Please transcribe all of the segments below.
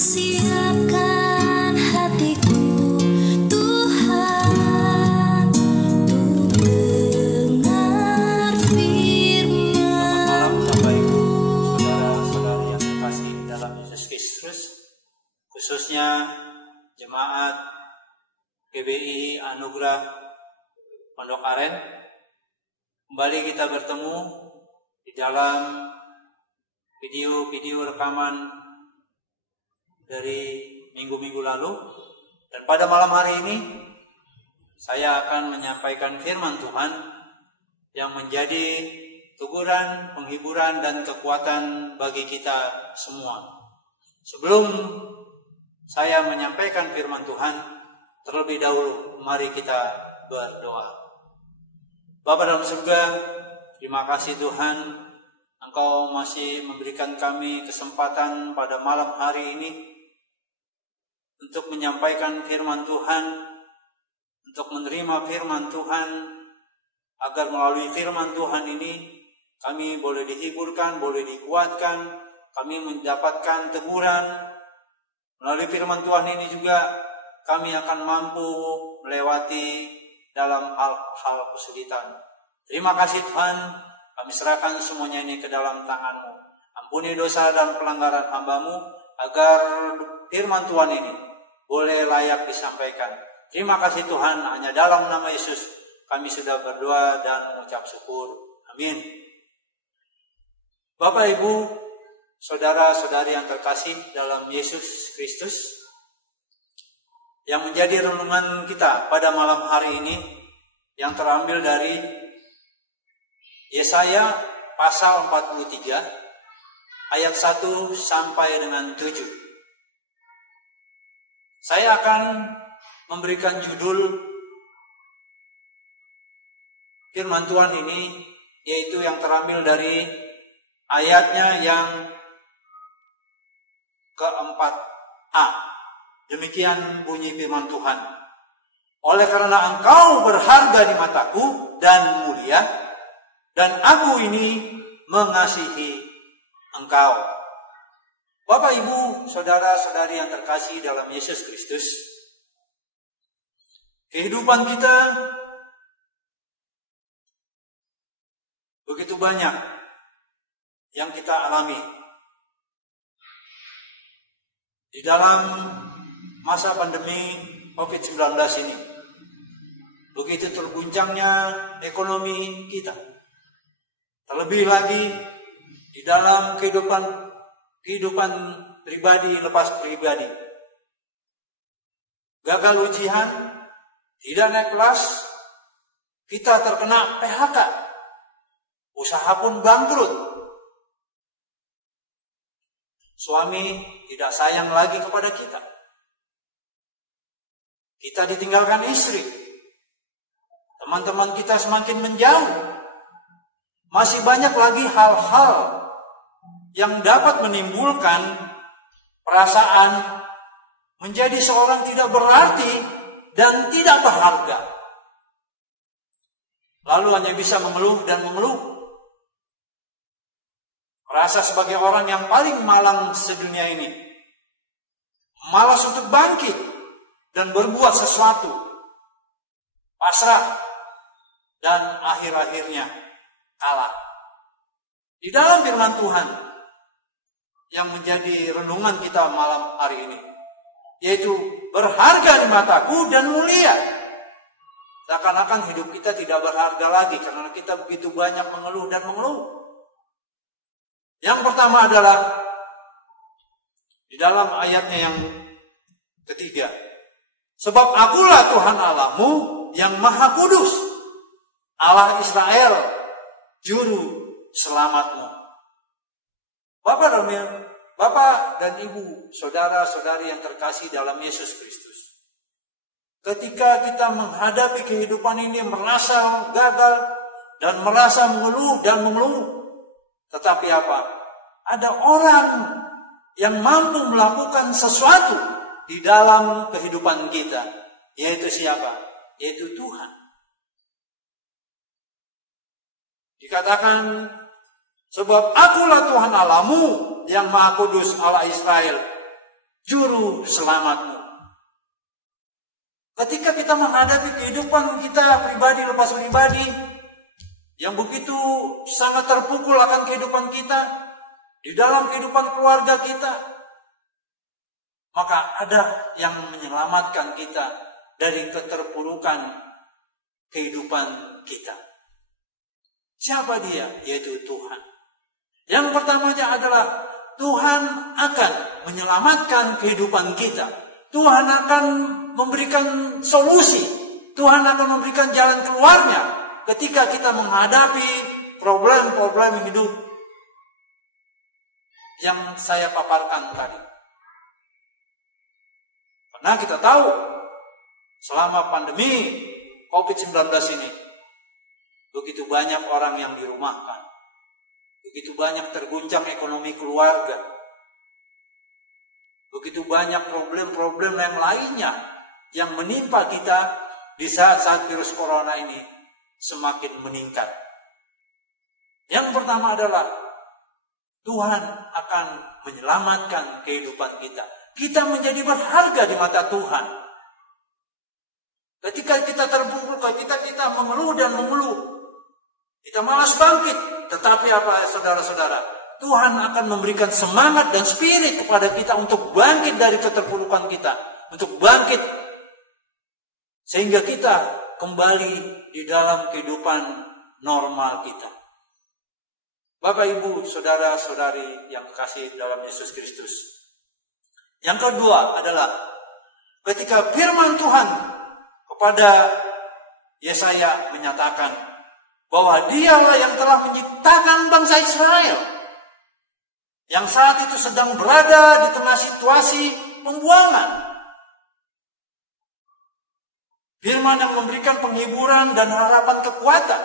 Siapkan hatiku Tuhan untuk dengar firman-Mu. Selamat malam Bapak Ibu, saudara-saudari yang terkasih dalam Yesus Kristus, khususnya jemaat GBI Anugerah Pondok Aren. Kembali kita bertemu di dalam video rekaman dari minggu-minggu lalu, dan pada malam hari ini saya akan menyampaikan firman Tuhan yang menjadi teguran, penghiburan, dan kekuatan bagi kita semua. Sebelum saya menyampaikan firman Tuhan, terlebih dahulu mari kita berdoa. Bapa dalam surga, terima kasih Tuhan, Engkau masih memberikan kami kesempatan pada malam hari ini untuk menyampaikan firman Tuhan, untuk menerima firman Tuhan, agar melalui firman Tuhan ini kami boleh dihiburkan, boleh dikuatkan, kami mendapatkan teguran. Melalui firman Tuhan ini juga kami akan mampu melewati dalam hal-hal kesulitan. Terima kasih Tuhan, kami serahkan semuanya ini ke dalam tangan-Mu. Ampuni dosa dan pelanggaran hamba-Mu, agar firman Tuhan ini boleh layak disampaikan. Terima kasih Tuhan, hanya dalam nama Yesus kami sudah berdoa dan mengucap syukur. Amin. Bapak Ibu, saudara-saudari yang terkasih dalam Yesus Kristus, yang menjadi renungan kita pada malam hari ini yang terambil dari Yesaya pasal 43 ayat 1 sampai dengan 7. Saya akan memberikan judul firman Tuhan ini, yaitu yang terambil dari ayatnya yang ke-4a. Demikian bunyi firman Tuhan. Oleh karena engkau berharga di mataku dan mulia, dan aku ini mengasihi engkau. Bapak Ibu, saudara-saudari yang terkasih dalam Yesus Kristus, kehidupan kita begitu banyak yang kita alami di dalam masa pandemi COVID-19 ini. Begitu terguncangnya ekonomi kita. Terlebih lagi di dalam kehidupan pribadi lepas pribadi. Gagal ujian, tidak naik kelas, kita terkena PHK. Usaha pun bangkrut. Suami tidak sayang lagi kepada kita. Kita ditinggalkan istri. Teman-teman kita semakin menjauh. Masih banyak lagi hal-hal yang dapat menimbulkan perasaan menjadi seorang tidak berarti dan tidak berharga. Lalu hanya bisa mengeluh dan mengeluh. Merasa sebagai orang yang paling malang sedunia ini. Malas untuk bangkit dan berbuat sesuatu. Pasrah dan akhir-akhirnya kalah. Di dalam firman Tuhan yang menjadi renungan kita malam hari ini, yaitu berharga di mataku dan mulia. Seakan-akan hidup kita tidak berharga lagi karena kita begitu banyak mengeluh dan mengeluh. Yang pertama adalah di dalam ayatnya yang ketiga. Sebab akulah Tuhan Allahmu yang Maha Kudus, Allah Israel, Juru Selamatmu. Bapak dan Ibu, saudara-saudari yang terkasih dalam Yesus Kristus. Ketika kita menghadapi kehidupan ini merasa gagal dan merasa mengeluh dan mengeluh. Tetapi apa? Ada orang yang mampu melakukan sesuatu di dalam kehidupan kita. Yaitu siapa? Yaitu Tuhan. Dikatakan, sebab akulah Tuhan Allahmu yang Maha Kudus, Allah Israel, juru selamatmu. Ketika kita menghadapi kehidupan kita pribadi lepas pribadi, yang begitu sangat terpukul akan kehidupan kita, di dalam kehidupan keluarga kita, maka ada yang menyelamatkan kita dari keterpurukan kehidupan kita. Siapa dia? Yaitu Tuhan. Yang pertamanya adalah Tuhan akan menyelamatkan kehidupan kita. Tuhan akan memberikan solusi. Tuhan akan memberikan jalan keluarnya ketika kita menghadapi problem-problem hidup yang saya paparkan tadi. Karena kita tahu selama pandemi COVID-19 ini, begitu banyak orang yang dirumahkan, begitu banyak terguncang ekonomi keluarga, begitu banyak problem-problem yang lainnya yang menimpa kita di saat-saat virus corona ini semakin meningkat. Yang pertama adalah Tuhan akan menyelamatkan kehidupan kita. Kita menjadi berharga di mata Tuhan. Ketika kita terpukul, ketika kita mengeluh dan mengeluh, kita malas bangkit. Tetapi apa saudara-saudara? Tuhan akan memberikan semangat dan spirit kepada kita untuk bangkit dari keterpurukan kita. Untuk bangkit. Sehingga kita kembali di dalam kehidupan normal kita. Bapak, Ibu, saudara-saudari yang kekasih dalam Yesus Kristus. Yang kedua adalah ketika firman Tuhan kepada Yesaya menyatakan bahwa dialah yang telah menciptakan bangsa Israel yang saat itu sedang berada di tengah situasi pembuangan. Firman yang memberikan penghiburan dan harapan kekuatan.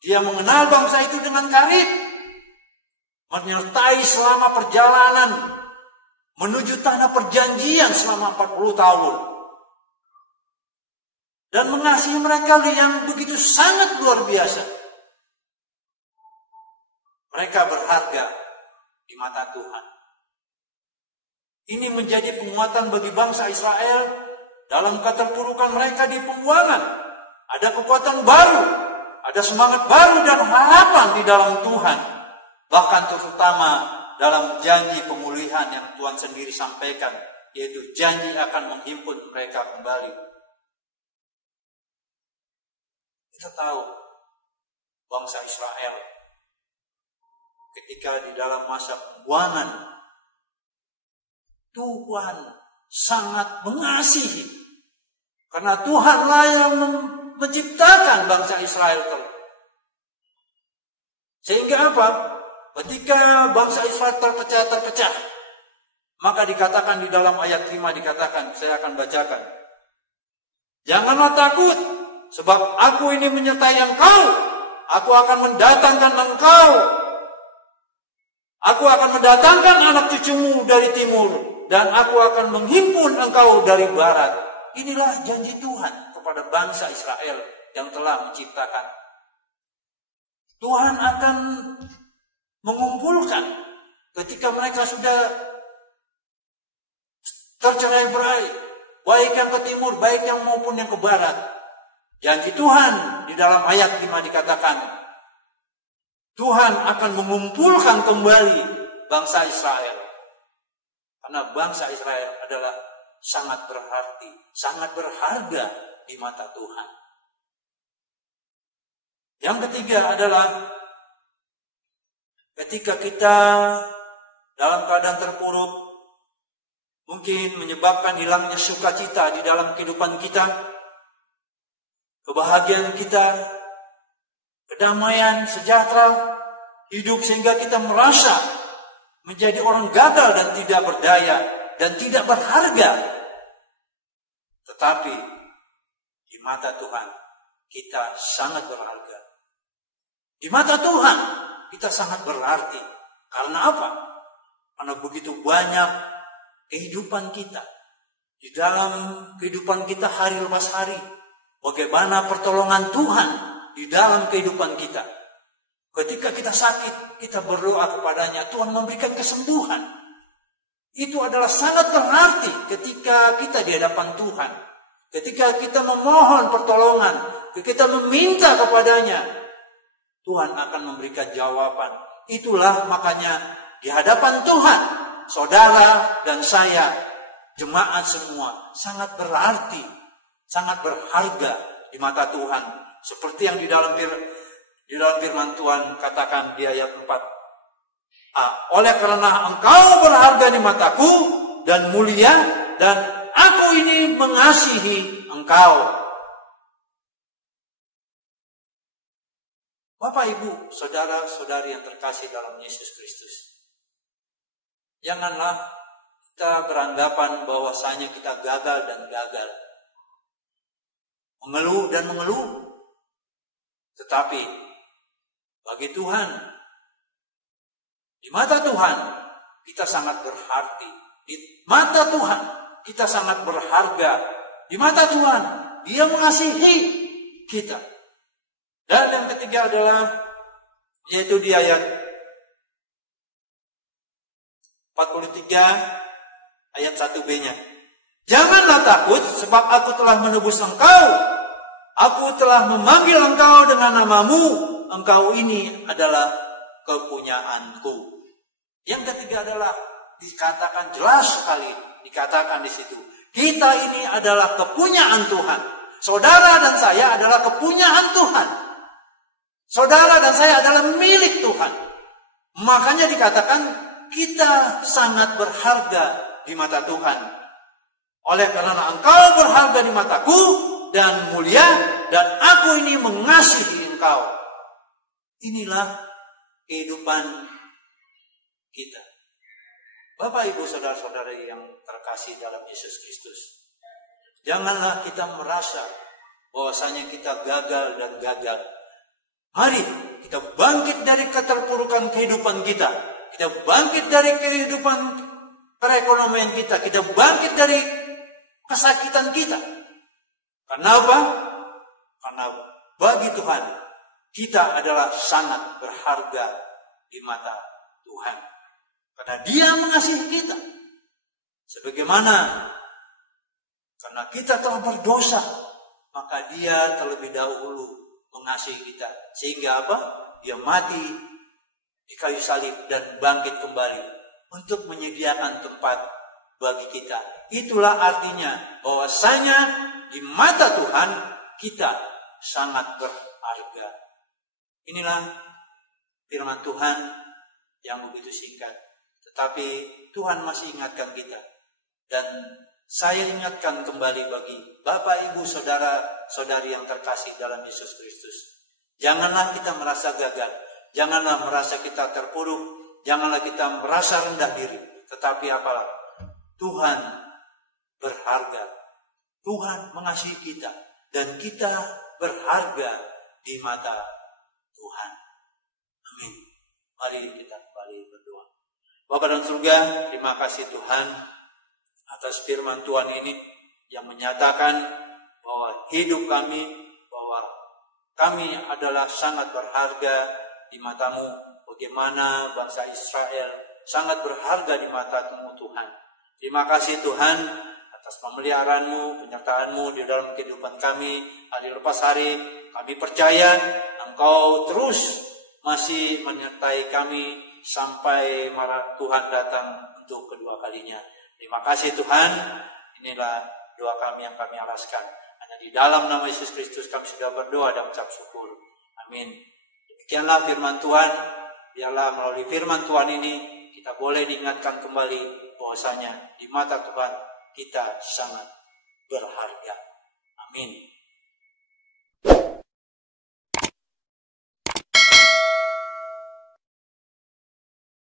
Dia mengenal bangsa itu dengan karib, menyertai selama perjalanan menuju tanah perjanjian selama 40 tahun. Dan mengasihi mereka yang begitu sangat luar biasa. Mereka berharga di mata Tuhan. Ini menjadi penguatan bagi bangsa Israel dalam keterpurukan mereka di pembuangan. Ada kekuatan baru, ada semangat baru dan harapan di dalam Tuhan. Bahkan terutama dalam janji pemulihan yang Tuhan sendiri sampaikan, yaitu janji akan menghimpun mereka kembali. Kita tahu bangsa Israel ketika di dalam masa pembuangan, Tuhan sangat mengasihi. Karena Tuhanlah yang menciptakan bangsa Israel itu. Sehingga apa? Ketika bangsa Israel terpecah, maka dikatakan di dalam ayat 5 dikatakan, saya akan bacakan. Janganlah takut, sebab aku ini menyertai engkau. Aku akan mendatangkan engkau. Aku akan mendatangkan anak cucumu dari timur. Dan aku akan menghimpun engkau dari barat. Inilah janji Tuhan kepada bangsa Israel yang telah menciptakan. Tuhan akan mengumpulkan ketika mereka sudah tercerai-berai, baik yang ke timur, baik yang maupun yang ke barat. Janji Tuhan di dalam ayat 5 dikatakan, Tuhan akan mengumpulkan kembali bangsa Israel. Karena bangsa Israel adalah sangat berarti, sangat berharga di mata Tuhan. Yang ketiga adalah ketika kita dalam keadaan terpuruk, mungkin menyebabkan hilangnya sukacita di dalam kehidupan kita, kebahagiaan kita, kedamaian, sejahtera, hidup sehingga kita merasa menjadi orang gagal dan tidak berdaya dan tidak berharga. Tetapi di mata Tuhan kita sangat berharga. Di mata Tuhan kita sangat berarti. Karena apa? Karena begitu banyak kehidupan kita. Di dalam kehidupan kita hari lepas hari, bagaimana pertolongan Tuhan di dalam kehidupan kita. Ketika kita sakit, kita berdoa kepadanya, Tuhan memberikan kesembuhan. Itu adalah sangat berarti ketika kita di hadapan Tuhan. Ketika kita memohon pertolongan, ketika kita meminta kepadanya, Tuhan akan memberikan jawaban. Itulah makanya di hadapan Tuhan, saudara dan saya, jemaat semua, sangat berarti, sangat berharga di mata Tuhan. Seperti yang di dalam firman Tuhan katakan di ayat 4. Oleh karena engkau berharga di mataku dan mulia, dan aku ini mengasihi engkau. Bapak, Ibu, saudara-saudari yang terkasih dalam Yesus Kristus, janganlah kita beranggapan bahwasanya kita gagal dan gagal, mengeluh dan mengeluh. Tetapi bagi Tuhan, di mata Tuhan kita sangat berarti. Di mata Tuhan kita sangat berharga. Di mata Tuhan Dia mengasihi kita. Dan yang ketiga adalah, yaitu di ayat 43 ayat 1b-nya. Janganlah takut, sebab aku telah menebus engkau. Aku telah memanggil engkau dengan namamu. Engkau ini adalah kepunyaanku. Yang ketiga adalah dikatakan jelas sekali, dikatakan di situ, kita ini adalah kepunyaan Tuhan. Saudara dan saya adalah kepunyaan Tuhan. Saudara dan saya adalah milik Tuhan. Makanya dikatakan kita sangat berharga di mata Tuhan. Oleh karena engkau berharga di mataku dan mulia, dan aku ini mengasihi engkau. Inilah kehidupan kita. Bapak, Ibu, saudara-saudari yang terkasih dalam Yesus Kristus, janganlah kita merasa bahwasanya kita gagal dan gagal. Mari kita bangkit dari keterpurukan kehidupan kita. Kita bangkit dari kehidupan perekonomian kita. Kita bangkit dari kesakitan kita. Karena apa? Karena bagi Tuhan kita adalah sangat berharga di mata Tuhan. Karena Dia mengasihi kita. Sebagaimana karena kita telah berdosa, maka Dia terlebih dahulu mengasihi kita. Sehingga apa? Dia mati di kayu salib dan bangkit kembali untuk menyediakan tempat bagi kita. Itulah artinya bahwasanya di mata Tuhan kita sangat berharga. Inilah firman Tuhan yang begitu singkat. Tetapi Tuhan masih ingatkan kita. Dan saya ingatkan kembali bagi Bapak, Ibu, saudara-saudari yang terkasih dalam Yesus Kristus. Janganlah kita merasa gagal. Janganlah merasa kita terpuruk. Janganlah kita merasa rendah diri. Tetapi apalah? Tuhan berharga. Tuhan mengasihi kita. Dan kita berharga di mata Tuhan. Amin. Mari kita kembali berdoa. Bapa dalam surga, terima kasih Tuhan atas firman Tuhan ini yang menyatakan bahwa hidup kami, bahwa kami adalah sangat berharga di mata-Mu. Bagaimana bangsa Israel sangat berharga di mata-Mu Tuhan. Terima kasih Tuhan atas pemeliharaan-Mu, penyertaan-Mu di dalam kehidupan kami. Hari lepas hari kami percaya Engkau terus masih menyertai kami sampai Tuhan datang untuk kedua kalinya. Terima kasih Tuhan. Inilah doa kami yang kami alaskan. Hanya di dalam nama Yesus Kristus kami sudah berdoa dan ucap syukur. Amin. Demikianlah firman Tuhan. Biarlah melalui firman Tuhan ini kita boleh diingatkan kembali bahwasanya di mata Tuhan kita sangat berharga. Amin.